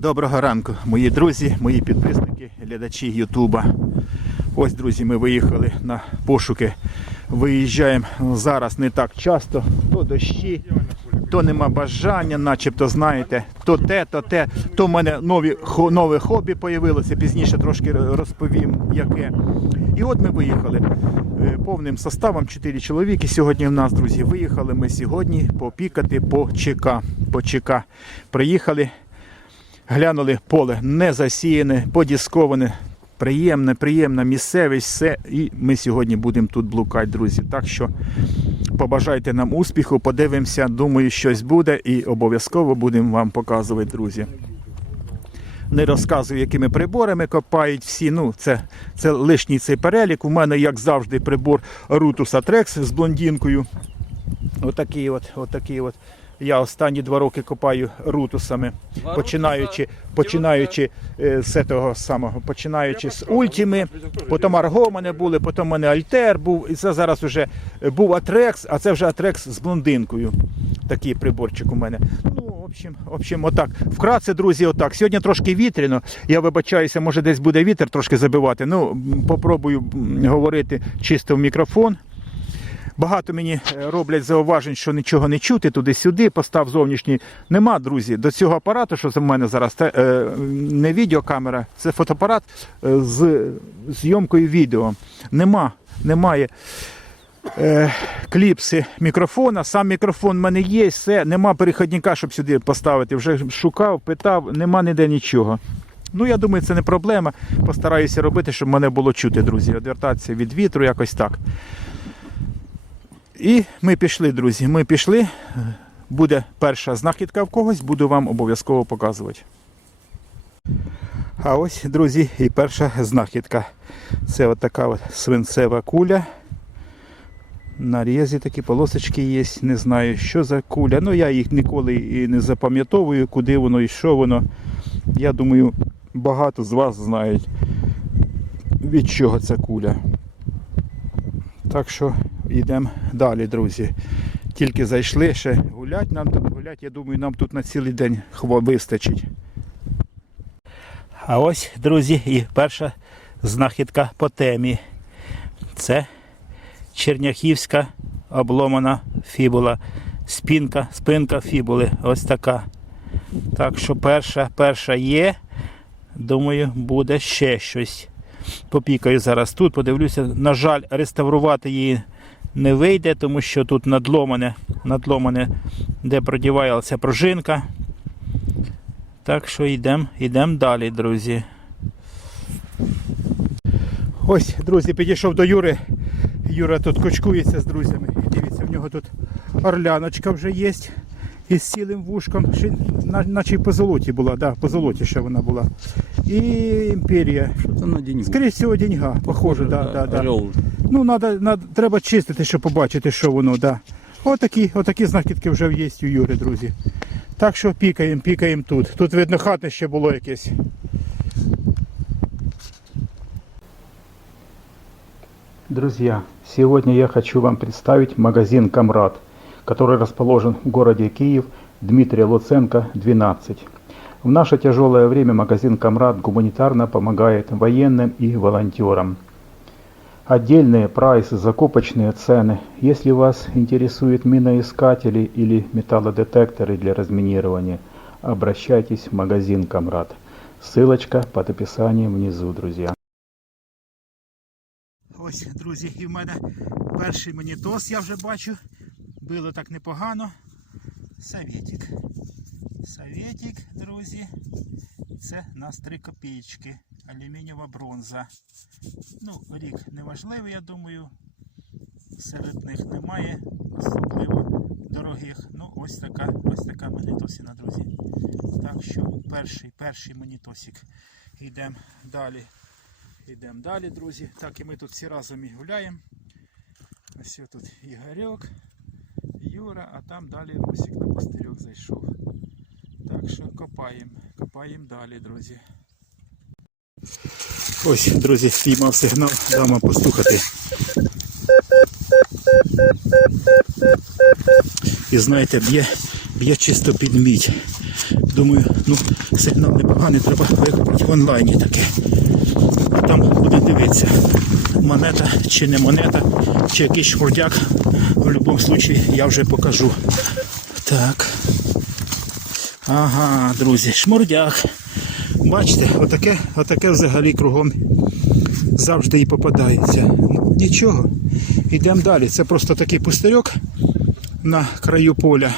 Доброго ранку, мої друзі, мої підписники, глядачі Ютуба. Ось, друзі, ми виїхали на пошуки. Виїжджаємо зараз не так часто, то дощі, то нема бажання, начебто, знаєте, то те, то те. То в мене нові, нове хобі появилося, пізніше трошки розповім, яке. І от ми виїхали е, повним составом, 4 чоловіки. Сьогодні в нас, друзі, виїхали ми сьогодні попікати по ЧК. По ЧК. Приїхали, глянули поле не засіяне, подісковане. Приємне, приємна місцевість, все. І ми сьогодні будемо тут блукати, друзі. Так що побажайте нам успіху, подивимося, думаю, щось буде і обов'язково будемо вам показувати, друзі. Не розказую, якими приборами копають всі. Ну, це, це лишній цей перелік. У мене, як завжди, прибор Rutus Atrex з блондинкою. Отакий от, отакий от. Я останні два роки копаю рутусами, починаючи, починаючи е, з того самого, починаючи з ультіми, потім Арго у мене були, потім у мене Альтер був, і це зараз вже був Атрекс, а це вже Атрекс з блондинкою. Такий приборчик у мене. Ну, в общем, в общем, отак. Вкратце, друзі, отак. Сьогодні трошки вітряно. Я вибачаюся, може десь буде вітер трошки забивати. Ну, попробую говорити чисто в мікрофон. Багато мені е, роблять зауважень, що нічого не чути туди-сюди, постав зовнішній. Нема, друзі, до цього апарату, що за мене зараз, це е, не відеокамера, це фотоапарат е, з зйомкою відео. Нема, немає е, кліпси мікрофона. Сам мікрофон в мене є, все, нема переходника, щоб сюди поставити. Вже шукав, питав, нема ніде нічого. Ну, я думаю, це не проблема. Постараюся робити, щоб мене було чути, друзі. Відвертатися від вітру, якось так. І ми пішли, друзі. Ми пішли. Буде перша знахідка в когось, буду вам обов'язково показувати. А ось, друзі, і перша знахідка. Це от така от свинцева куля. На різі такі полосочки є. Не знаю, що за куля. Ну, я їх ніколи і не запам'ятовую, куди воно і що воно. Я думаю, багато з вас знають, від чого ця куля. Так що йдемо далі, друзі. Тільки зайшли ще гулять, нам тут гулять, я думаю, нам тут на цілий день вистачить. А ось, друзі, і перша знахідка по темі. Це черняхівська обломана фібула. Спінка, спинка фібули. Ось така. Так що перша, перша є. Думаю, буде ще щось. Попікаю зараз тут, подивлюся. На жаль, реставрувати її не вийде, тому що тут надломане, надломане, де продівається пружинка. Так що йдемо йдем далі, друзі. Ось, друзі, підійшов до Юри. Юра тут кочкується з друзями. Дивіться, в нього тут орляночка вже є. Із цілим вушком, наче й по золоті була, да, по золоті ще вона була. І імперія. Что-то на деньгу. Скоріше всього, деньга, похоже, да, да, да. Ну, надо, надо, треба чистити, щоб побачити, що воно, да. Отакі, отакі знахідки вже є у Юри, друзі. Так що пікаємо, пікаємо тут. Тут видно хати ще було якесь. Друзья, сегодня я хочу вам представить магазин «Камрад», который расположен в городе Киев, Дмитрия Луценко, 12. В наше тяжелое время магазин «Камрад» гуманитарно помогает военным и волонтерам. Отдельные прайсы, закупочные цены. Если вас интересуют миноискатели или металлодетекторы для разминирования, обращайтесь в магазин «Камрад». Ссылочка под описанием внизу, друзья. Ось, друзі, і в мене перший монітос я вже бачу. Було так непогано. Советик. Советик, друзі. Це нас 3 копійки. Алюмінієва бронза. Ну, рік неважливий, я думаю. Серед них немає особливо дорогих. Ну, ось така, ось така монітосина, друзі. Так що перший, перший монітосик. Йдемо далі. Йдемо далі, друзі. Так і ми тут всі разом і гуляємо. Ось тут Ігорьок, Юра, а там далі Русик на пастирьок зайшов. Так що копаємо, копаємо далі, друзі. Ось, друзі, спіймав сигнал, дамо постукати. І знаєте, б'є, б'є чисто під мідь. Думаю, ну, сигнал непоганий, треба викупити в онлайні таке. Там буде дивитися, монета чи не монета, чи якийсь шмурдяк. В будь-якому випадку я вже покажу. Так. Ага, друзі, шмурдяк. Бачите, отаке, отаке взагалі кругом завжди і попадається. Нічого. Йдемо далі. Це просто такий пустирьок на краю поля.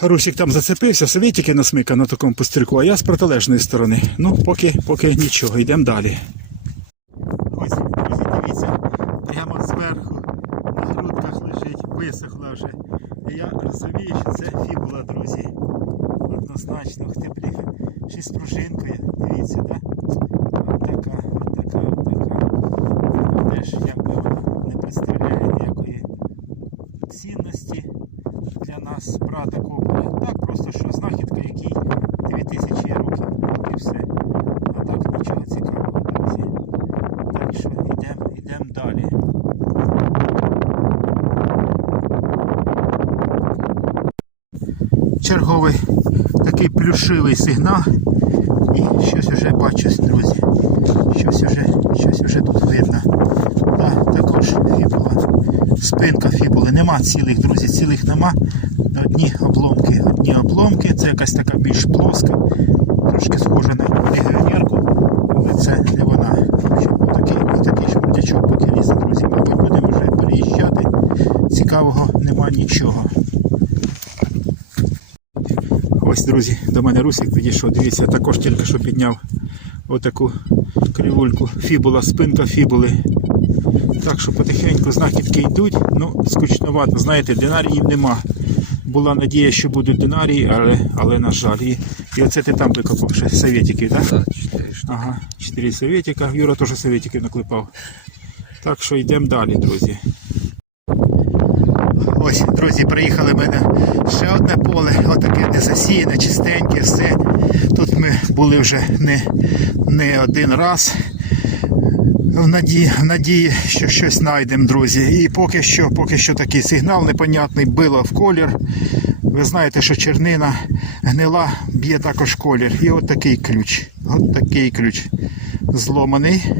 Русик там зацепився, совєтики насмика на такому пустирку, а я з протилежної сторони. Ну, поки, поки нічого, йдемо далі. Ось, друзі, дивіться, прямо зверху на грудках лежить, висохла вже. І я розумію, що це фібула, друзі. Однозначно, Ух ти, блін, ще з пружинкою. Дивіться, так? Да? Отака, отака, отака. Теж якби вона не представляє ніякої цінності для нас брата Коболя. Так, просто що знахідка, який 2000 років, і все. А так нічого цікавого, друзі. Так що йдемо йдем далі. Черговий такий плюшивий сигнал. Щось вже бачу, друзі. Щось вже, щось вже тут видно. Да, також фібула. Спинка фібули. Нема цілих, друзі, цілих нема. Одні обломки. Одні обломки. Це якась така більш плоска. Трошки схожа на легіонерку, але це не вона. Щоб отакий, отакий шмурдячок поки друзі. Мабуть, будемо вже переїжджати. Цікавого нема нічого. Ось, друзі, до мене Русик підійшов. Дивіться, також тільки що підняв отаку кривульку. Фібула, спинка фібули. Так що потихеньку знахідки йдуть. Ну, скучновато. Знаєте, динаріїв нема. Була надія, що будуть динарії, але, але на жаль. І, і оце ти там викопав ще совєтики, так? Так, чотири. Ага, 4 советика. Юра теж советики наклепав. Так що йдемо далі, друзі. Ось, друзі, приїхали ми на ще одне поле, отаке не засіяне, чистеньке, все. Тут ми були вже не, не один раз. В надії, в надії, що щось знайдемо, друзі. І поки що, поки що такий сигнал непонятний, било в колір. Ви знаєте, що чернина гнила, б'є також колір. І от такий ключ. От такий ключ зломаний.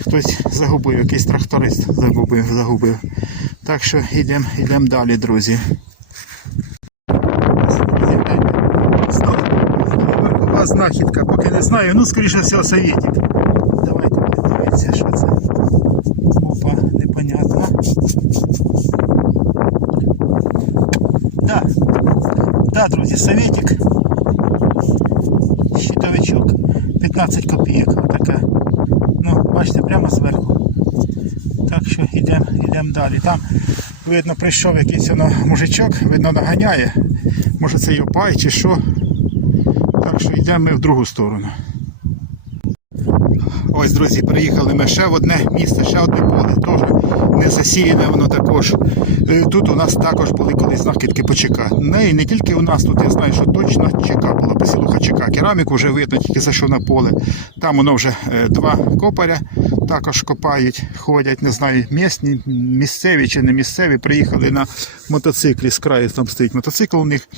Хтось загубив, якийсь тракторист загубив, загубив. Так що йдемо йдем далі, друзі. знахідка, поки не знаю, ну скоріше всього совєтик. Давайте будемо дивитися, що це. Опа, непонятно. Да. Да, друзі, советик. Щитовичок. 15 копійок. Отака. Ну, бачите, прямо зверху. Так що йдемо йдем далі. Там, видно, прийшов якийсь воно мужичок, видно, наганяє. Може це його пай чи що. Так що йдемо ми в другу сторону. Ось, друзі, приїхали ми ще в одне місце, ще одне поле. Теж не засіяне воно також. Е, Тут у нас також були колись знахідки по ЧК. Не, не тільки у нас тут, я знаю, що точно ЧК була, посілуха ЧК. Кераміку вже видно, тільки зайшов на поле. Там воно вже е, два копаря також копають, ходять, не знаю, місні, місцеві чи не місцеві. Приїхали на мотоциклі з краю, там стоїть мотоцикл у них.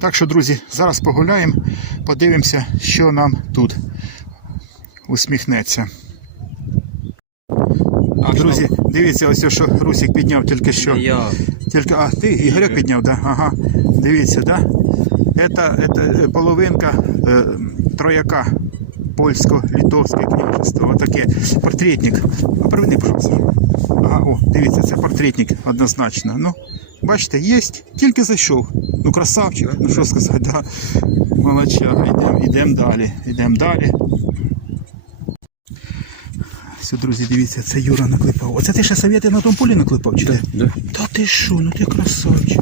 Так що, друзі, зараз погуляємо, подивимося, що нам тут усміхнеться. А, друзі, дивіться, ось що Русик підняв тільки що. Я Тільки, а ти Ігоря підняв, да? Ага. Дивіться, да? Это, это половинка е, трояка польсько-литовське княжество. Отаке. Портретник. А проведи, пожалуйста. Ага, о, дивіться, це портретник однозначно. Ну, бачите, є, тільки зайшов. Ну, красавчик, ну що сказати, да. Молодчага, йдемо йдем далі. Йдемо далі. Все, друзі, дивіться, це Юра наклепав. Оце ти ще совєти на тому полі наклепав, чи де? да. Та ти що, ну ти красавчик.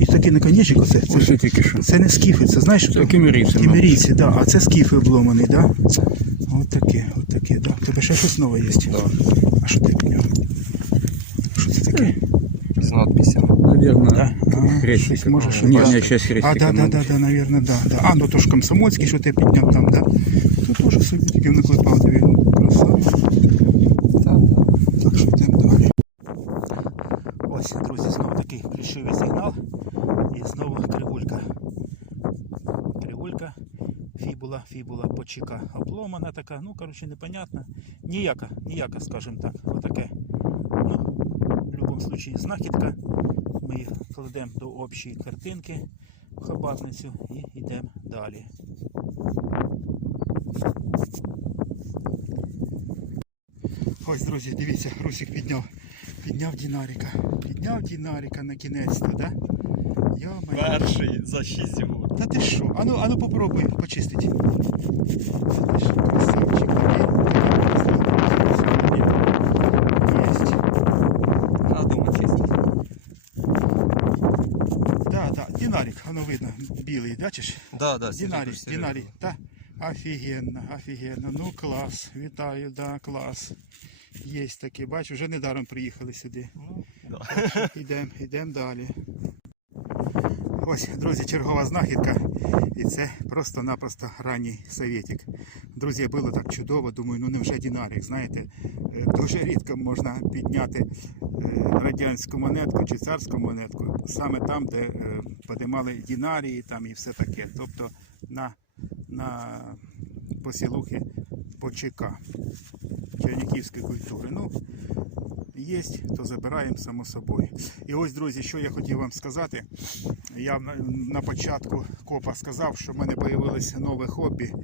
І такий наконечник оце. Це, Ось тільки що. це не скіфи, це знаєш що? Це кімерійці. Кімерійці, да. А це скіфи обломаний, да? От таке, от таке, да. Тебе ще щось нове є. Да. А що ти підняв? Що це таке? З надписями. Наверно, Да? Ага, хрестик. щось може, що Ні, бачите. ні, щось А, хрестика. да, да, да, мабуть. да, наверное, да, да. А, ну то ж комсомольський, що ти підняв там, да? Тут теж собі тільки наклепав, диви. Красавець. Так що йдемо далі. Ось, друзі, знову такий плішивий сигнал. І знову кривулька. фібула почека обломана така, ну, коротше, непонятна. Ніяка, ніяка, скажімо так. Отаке. Ну, в будь-якому випадку знахідка. Ми їх кладемо до общої картинки в хабарницю і йдемо далі. Ось, друзі, дивіться, Русик підняв. Підняв Дінаріка. Підняв Дінаріка на кінець-то, да? Перший за 6 год. Та ти що? Ану, ану попробуй почистити. Та ти що, красавчик такий. Єсть. А дома чисто. Да, да, динарик, воно видно, білий, бачиш? Да, да, Динарій, серйозно, динарій, та. Офігенно, офігенно. Ну клас, вітаю, да, клас. Є таке, бач, вже недаром приїхали сюди. Ну. Ідемо, ідемо далі. Ось, друзі, чергова знахідка. І це просто-напросто ранній совєтик. Друзі, було так чудово. Думаю, ну невже динарик, знаєте, е, дуже рідко можна підняти е, радянську монетку чи царську монетку саме там, де е, подимали динарії там і все таке. Тобто на, на посілухи ЧК черніківської культури. Ну, є, то забираємо само собою. І ось, друзі, що я хотів вам сказати. Я на, початку копа сказав, що в мене з'явилося нове хобі.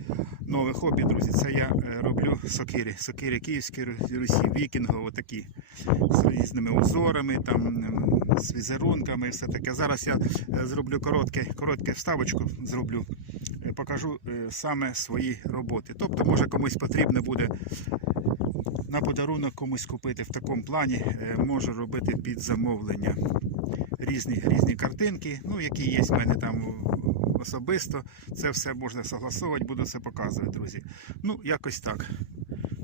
Нове хобі, друзі, це я е, роблю сокири. Сокири київські, Русі, вікінгові такі з різними узорами, там, з візерунками, і все таке. Зараз я е, зроблю коротке, коротке вставочку, зроблю, е, покажу саме свої роботи. Тобто, може комусь потрібно буде на подарунок комусь купити в такому плані, е, можу робити під замовлення. Різні, різні картинки, ну, які є в мене там особисто. Це все можна согласовувати, буду це показувати, друзі. Ну, якось так.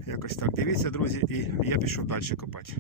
Якось так. Дивіться, друзі, і я пішов далі копати.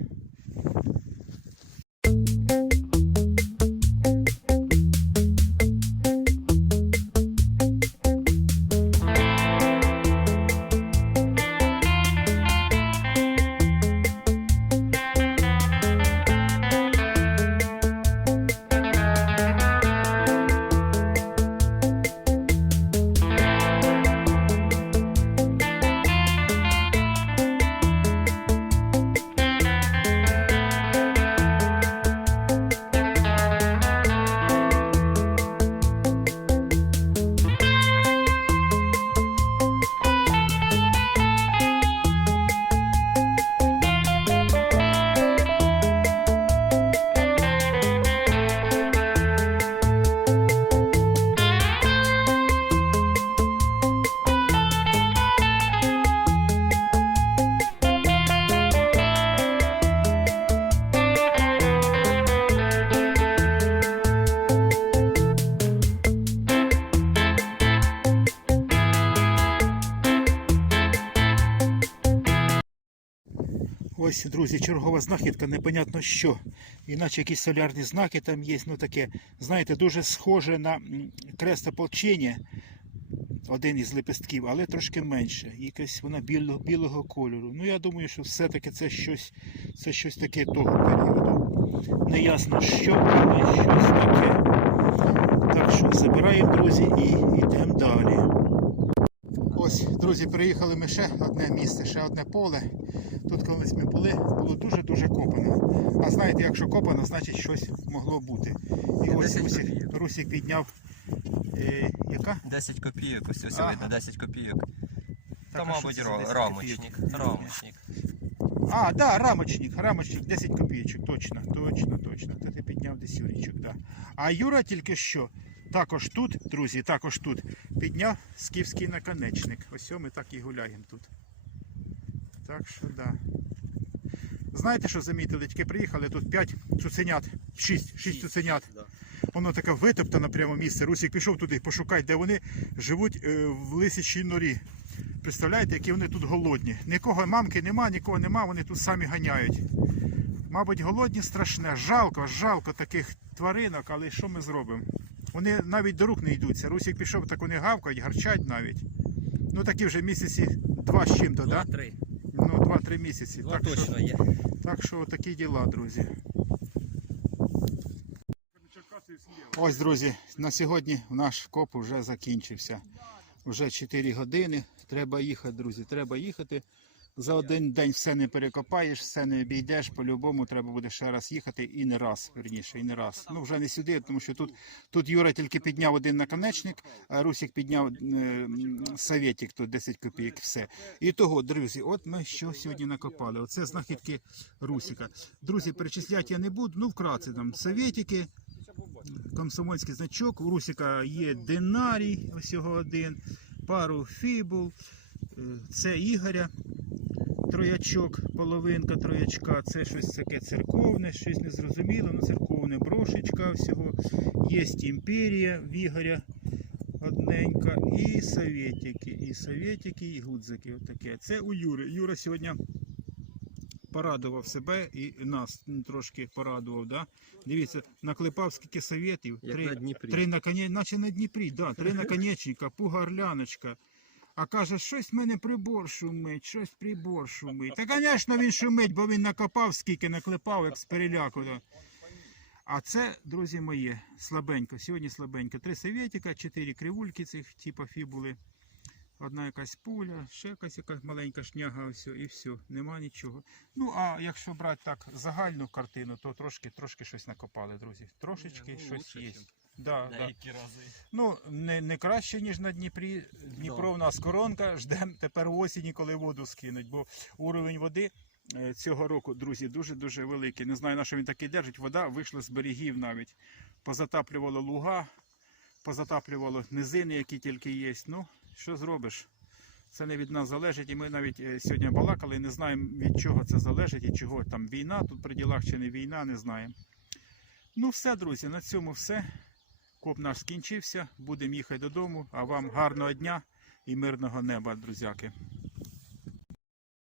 Ось, друзі, чергова знахідка, непонятно що. Іначе якісь солярні знаки там є, ну таке, знаєте, дуже схоже на крестополчення, один із лепестків, але трошки менше. Якась вона біло, білого кольору. Ну я думаю, що все-таки це щось, це щось таке того періоду. Не ясно що, але щось таке. Так що забираємо, друзі, і йдемо далі. Ось, друзі, приїхали ми ще одне місце, ще одне поле. Тут колись ми було дуже-дуже копано. А знаєте, якщо копано, значить щось могло бути. І ось Русик. Русик підняв. Е, яка? 10 копійок, ось ось Ага. видно 10 копійок. Так, Та, а мабуть, це за ра- 10 рамочник. копійок? Рамочник. А, да, рамочник, рамочник, 10 копійочок, точно, точно, точно. Та ти підняв десь Юрічок, да. А Юра тільки що, також тут, друзі, також тут, підняв скіфський наконечник. Ось ми так і гуляємо тут. Так що, да. Знаєте, що замітили? Тільки приїхали, тут 5 цуценят, 6, 6 цуценят. Воно таке витоптане прямо місце. Русик пішов туди пошукати, де вони живуть е, в лисячій норі. Представляєте, які вони тут голодні. Нікого мамки нема, нікого нема, вони тут самі ганяють. Мабуть, голодні страшне. Жалко, жалко таких тваринок, але що ми зробимо? Вони навіть до рук не йдуться. Русик пішов, так вони гавкають, гарчать навіть. Ну такі вже місяці два з чим-то, да? Ну, два-три місяці. Два так, що, є. так що такі діла, друзі. Ось, друзі, на сьогодні наш коп вже закінчився. Вже 4 години. Треба їхати, друзі. Треба їхати. За один день все не перекопаєш, все не обійдеш. По-любому треба буде ще раз їхати і не раз, верніше, і не раз. Ну вже не сюди, тому що тут, тут Юра тільки підняв один наконечник, а Русік підняв е, Советик тут 10 копійок, все. І того, друзі, от ми що сьогодні накопали. Оце знахідки Русіка. Друзі, перечисляти я не буду, ну вкратце там Советики, комсомольський значок. У Русіка є динарій, ось його один, пару фібул. Е, Це Ігоря. Троячок, половинка троячка, це щось таке церковне, щось незрозуміле, ну церковне брошечка всього. Є імперія в Ігоря одненька, і советики, і советики, і гудзики. Отаке. Це у Юри. Юра сьогодні порадував себе і нас трошки порадував. Да? Дивіться, наклепав скільки советів. Як на Дніпрі. Три наконе... наче на Дніпрі, да, три наконечника, пуга орляночка. А каже, щось в мене прибор шумить, щось прибор шумить. Та, звісно, він шумить, бо він накопав, скільки наклепав, як з переляку. А це, друзі мої, слабенько. Сьогодні слабенько. Три советика, чотири кривульки цих, типу фібули. Одна якась пуля, ще якась якась маленька шняга, ось, і все, нема нічого. Ну, а якщо брати так загальну картину, то трошки, трошки щось накопали, друзі. Трошечки Ну, щось є. Да, да. Деякі рази. Ну, не, не краще, ніж на Дніпрі. Дніпро Да. в нас коронка, ждемо тепер осені, коли воду скинуть, бо уровень води е, цього року, друзі, дуже-дуже великий. Не знаю, на що він такий держить. Вода вийшла з берегів навіть. Позатаплювало луга, позатаплювало низини, які тільки є. Ну, що зробиш? Це не від нас залежить, і ми навіть е, сьогодні балакали, не знаємо від чого це залежить і чого там війна тут при ділах чи не війна, не знаємо. Ну, все, друзі, на цьому все. Коп наш скінчився, будемо їхати додому. А вам гарного дня і мирного неба, друзяки.